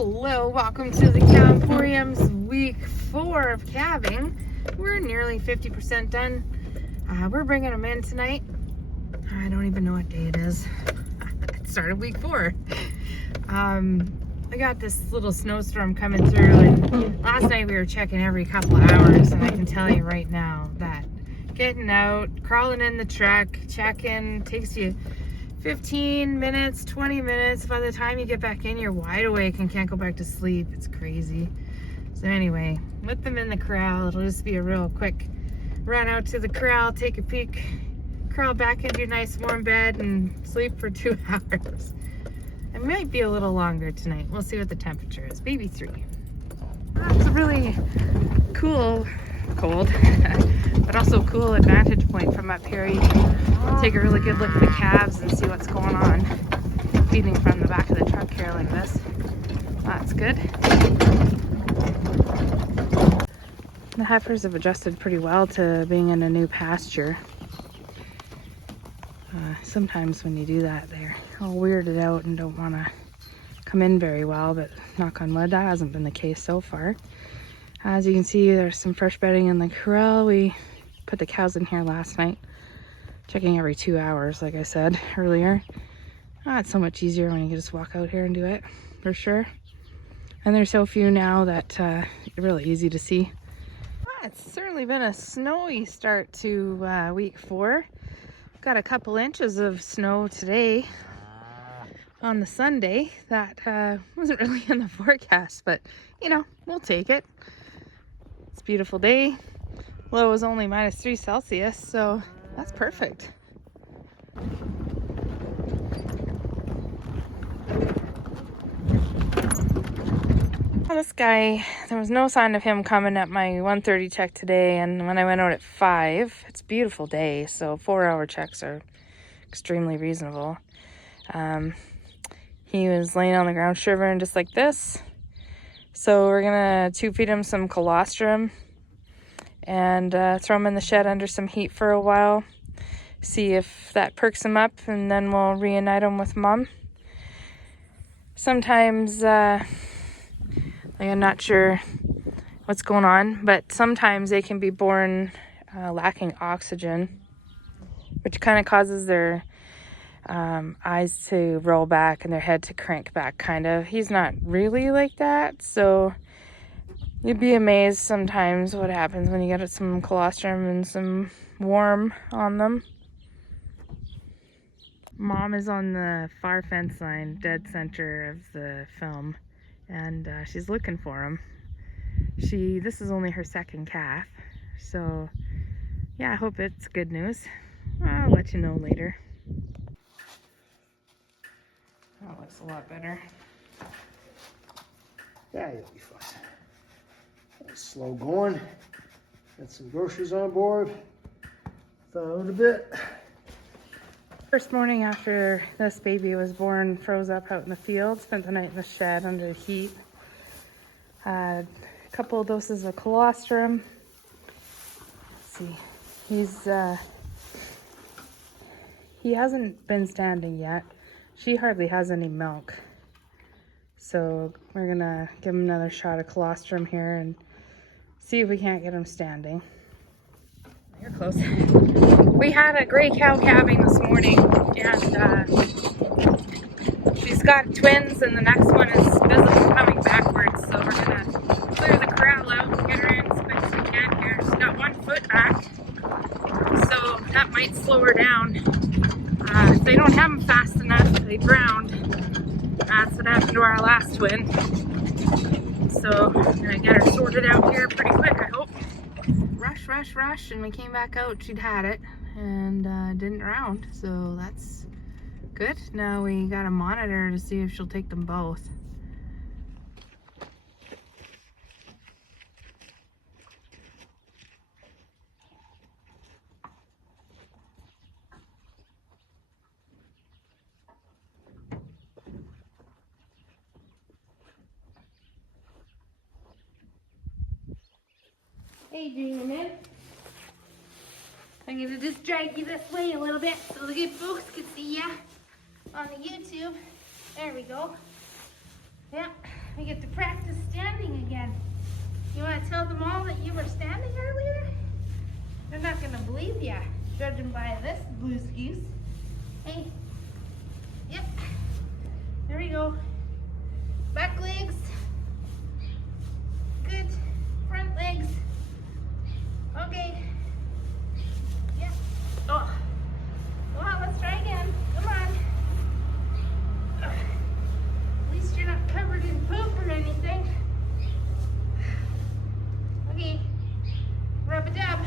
Hello, welcome to the Cow Emporium's week 4 of calving. We're nearly 50% done. We're bringing them in tonight. I don't even know what day it is. It started week 4. I got this little snowstorm coming through, and last night we were checking every couple of hours, and I can tell you right now that getting out, crawling in the truck, checking, takes you 15 minutes, 20 minutes. By the time you get back in, you're wide awake and can't go back to sleep. It's crazy. So anyway, with them in the corral, it'll just be a real quick run out to the corral, take a peek, crawl back into your nice warm bed and sleep for 2 hours. It might be a little longer tonight. We'll see what the temperature is. Maybe 3. That's a really cold, but also cool advantage point from up here. You can take a really good look at the calves and see what's going on. Feeding from the back of the truck here like this. That's good. The heifers have adjusted pretty well to being in a new pasture. Sometimes when you do that, they're all weirded out and don't want to come in very well, but knock on wood, that hasn't been the case so far. As you can see, there's some fresh bedding in the corral. We put the cows in here last night, checking every 2 hours, like I said earlier. It's so much easier when you can just walk out here and do it, for sure. And there's so few now that it's really easy to see. It's certainly been a snowy start to week 4. Got a couple inches of snow today on the Sunday. That wasn't really in the forecast, but you know, we'll take it. It's a beautiful day. Low is only -3 Celsius, so that's perfect. This guy, there was no sign of him coming at my 1:30 check today, and when I went out at 5, it's a beautiful day, so 4-hour checks are extremely reasonable. He was laying on the ground shivering just like this, so we're gonna tube feed him some colostrum and throw him in the shed under some heat for a while, see if that perks him up, and then we'll reunite him with Mom. Sometimes I'm not sure what's going on, but sometimes they can be born lacking oxygen, which kind of causes their eyes to roll back and their head to crank back, kind of. He's not really like that, so you'd be amazed sometimes what happens when you get some colostrum and some warm on them. Mom is on the far fence line, dead center of the film, and she's looking for him. This is only her second calf, so yeah, I hope it's good news. I'll let you know later. That looks a lot better. Yeah, you'll be fine. That's slow going. Got some groceries on board. Thawed out a bit. First morning after this baby was born, froze up out in the field, spent the night in the shed under the heat. A couple of doses of colostrum. Let's see, he hasn't been standing yet. She hardly has any milk. So we're gonna give him another shot of colostrum here and see if we can't get him standing. You're close. We had a gray cow calving this morning, and she's got twins, and the next one is visibly coming backwards, so we're gonna clear the corral out and get her in as quick as we can here. She's got 1 foot back, so that might slow her down. If they don't have them fast enough, they drowned. That's what happened to our last twin. So I'm gonna get her sorted out here pretty quick, I hope. Rush, and we came back out, she'd had it, and didn't drown, so that's good. Now we gotta monitor to see if she'll take them both. Hey, Damon. I'm gonna just drag you this way a little bit so the good folks can see ya on the YouTube. There we go. Yeah, We get to practice standing again. You want to tell them all that you were standing earlier? They're not going to believe ya, judging by this blue goose. Hey. Yep. There we go. Back legs. Good. Front legs. Okay. Yep. Oh. Well, let's try again. Come on. At least you're not covered in poop or anything. Okay. Rub-a-dub.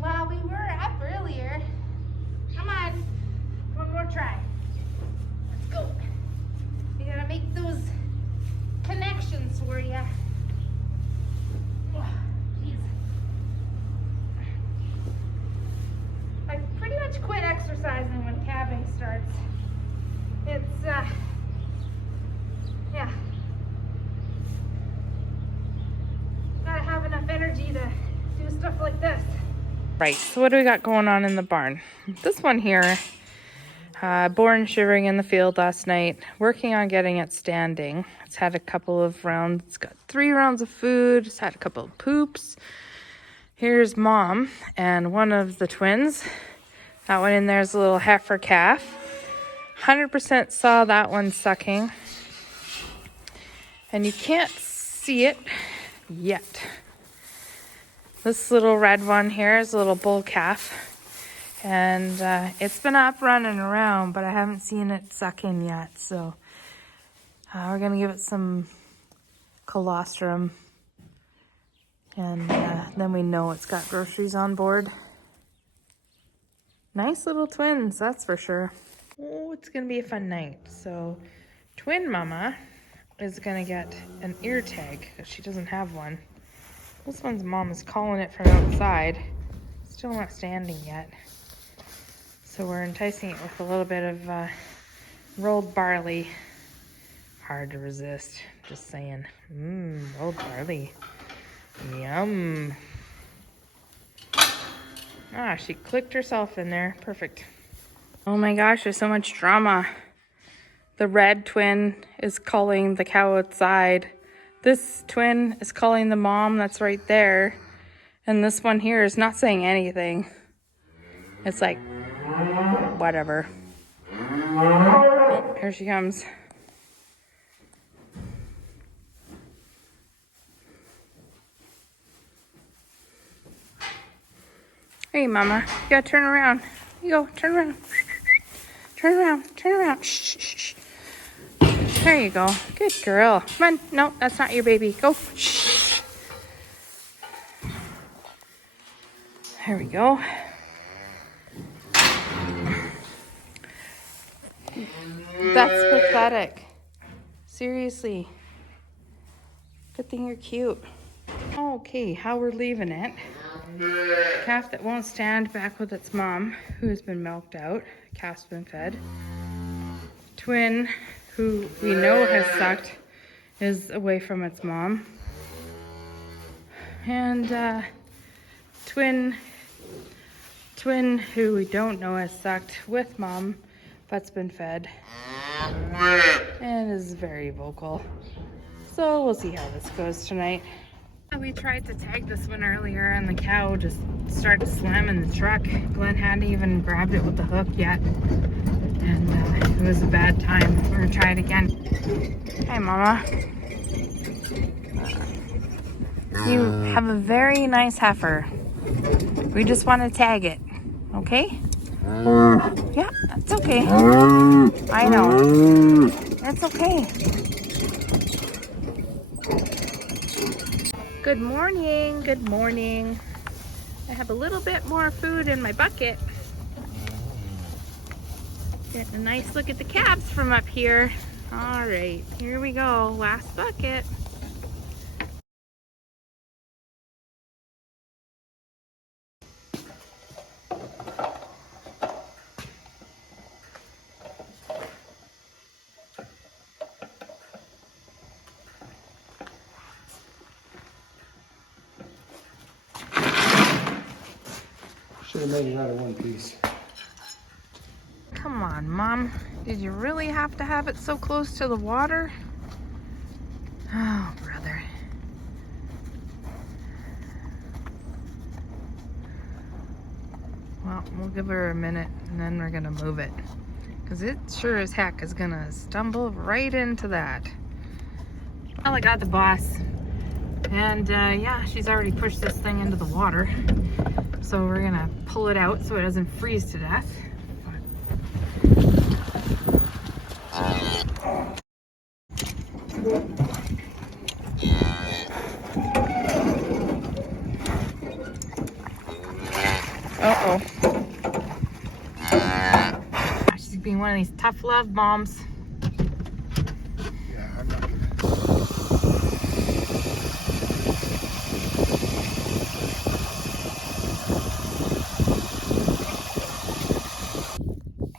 Well, we were up earlier. Come on. One more try. Let's go. You gotta make those connections for you. Oh, jeez. I pretty much quit exercising when calving starts. It's, yeah. Gotta have enough energy to do stuff like this. Right, so what do we got going on in the barn? This one here, born shivering in the field last night, working on getting it standing. It's had a couple of rounds, it's got 3 rounds of food, it's had a couple of poops. Here's mom and one of the twins. That one in there is a little heifer calf. 100% saw that one sucking. And you can't see it yet. This little red one here is a little bull calf. And it's been up running around, but I haven't seen it sucking yet. So we're going to give it some colostrum. And then we know it's got groceries on board. Nice little twins, that's for sure. Oh, it's going to be a fun night. So twin mama is going to get an ear tag because she doesn't have one. This one's mom is calling it from outside. Still not standing yet. So we're enticing it with a little bit of rolled barley. Hard to resist, just saying. Rolled barley. Yum. Ah, she clicked herself in there. Perfect. Oh my gosh, there's so much drama. The red twin is calling the cow outside. This twin is calling the mom that's right there. And this one here is not saying anything. It's like, whatever. Oh, here she comes. Hey, mama, you gotta turn around. You go, turn around. Turn around, turn around. Shh, shh, shh. There you go. Good girl. Come on. No, that's not your baby. Go. Shh. There we go. That's pathetic. Seriously. Good thing you're cute. Okay, how we're leaving it. Calf that won't stand back with its mom, who has been milked out. Calf's been fed. Twin, who we know has sucked, is away from its mom. And twin, who we don't know has sucked with mom, but's been fed. And is very vocal. So we'll see how this goes tonight. We tried to tag this one earlier and the cow just started slamming the truck. Glenn hadn't even grabbed it with the hook yet. And it was a bad time. We're gonna try it again. Hi, Mama. You have a very nice heifer. We just want to tag it, okay? Yeah, that's okay. I know. That's okay. Good morning, good morning. I have a little bit more food in my bucket. Getting a nice look at the calves from up here. All right, here we go, last bucket. Should have made it out of one piece. Come on, Mom. Did you really have to have it so close to the water? Oh, brother. Well, we'll give her a minute and then we're gonna move it. Because it sure as heck is gonna stumble right into that. Well, I got the boss. And yeah, she's already pushed this thing into the water. So we're gonna pull it out so it doesn't freeze to death. Uh-oh. She's being one of these tough love moms. Yeah, I'm not gonna.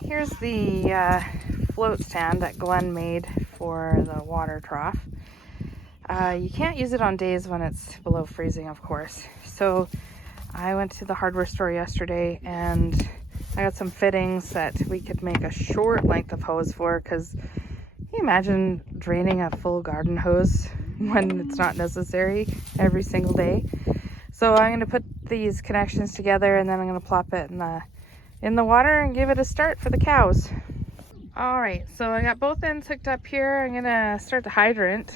Here's the float stand that Glenn made for the water trough. You can't use it on days when it's below freezing, of course. So I went to the hardware store yesterday and I got some fittings that we could make a short length of hose for, because can you imagine draining a full garden hose when it's not necessary every single day? So I'm going to put these connections together and then I'm going to plop it in the water and give it a start for the cows. All right, so I got both ends hooked up here. I'm going to start the hydrant,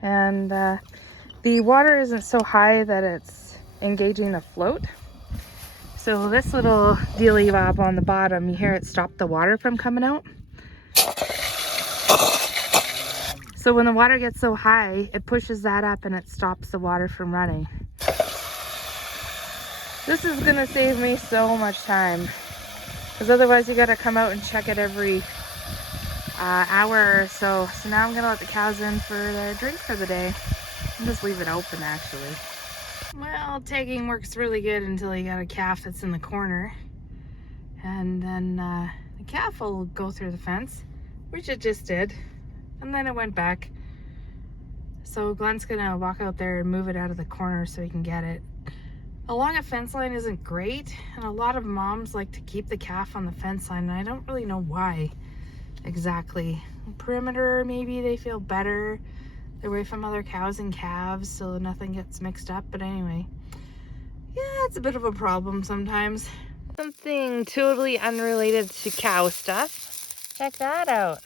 and the water isn't so high that it's engaging the float. So this little dealy bob on the bottom, you hear it stop the water from coming out. So when the water gets so high, it pushes that up and it stops the water from running. This is gonna save me so much time, because otherwise you gotta come out and check it every hour or so. So now I'm gonna let the cows in for their drink for the day and just leave it open, actually. Well, tagging works really good until you got a calf that's in the corner, and then the calf will go through the fence, which it just did, and then it went back. So Glenn's gonna walk out there and move it out of the corner so he can get it. Along a fence line isn't great, and a lot of moms like to keep the calf on the fence line, and I don't really know why exactly. Perimeter, maybe they feel better. They're away from other cows and calves, so nothing gets mixed up. But anyway, yeah, it's a bit of a problem sometimes. Something totally unrelated to cow stuff. Check that out.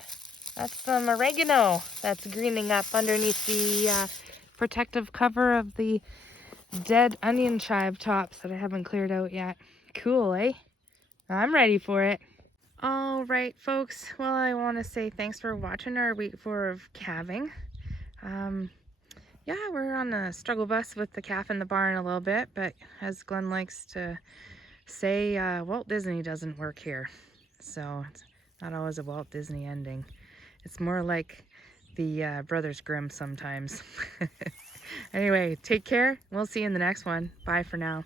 That's some oregano that's greening up underneath the protective cover of the dead onion chive tops that I haven't cleared out yet. Cool, eh? I'm ready for it. All right, folks. Well, I want to say thanks for watching our week 4 of calving. Yeah, we're on the struggle bus with the calf in the barn a little bit, but as Glenn likes to say, Walt Disney doesn't work here. So it's not always a Walt Disney ending. It's more like the Brothers Grimm sometimes. Anyway, take care. We'll see you in the next one. Bye for now.